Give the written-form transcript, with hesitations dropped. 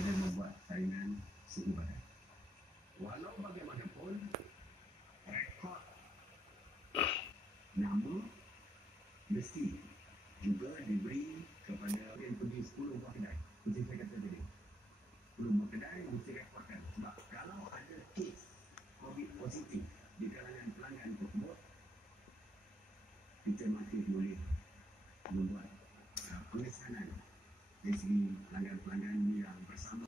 dengan membuat saringan suhu badan. Walau bagaimanapun, rekod nama mesti juga diberi kepada yang pergi 10 buah kedai. Seperti saya kata tadi, 10 buah kedai mesti rekodkan. Sebab kalau ada kes COVID positif di kalangan pelanggan tersebut, kita masih boleh membuat pengesanan dari segi pelanggan-pelanggan yang bersama.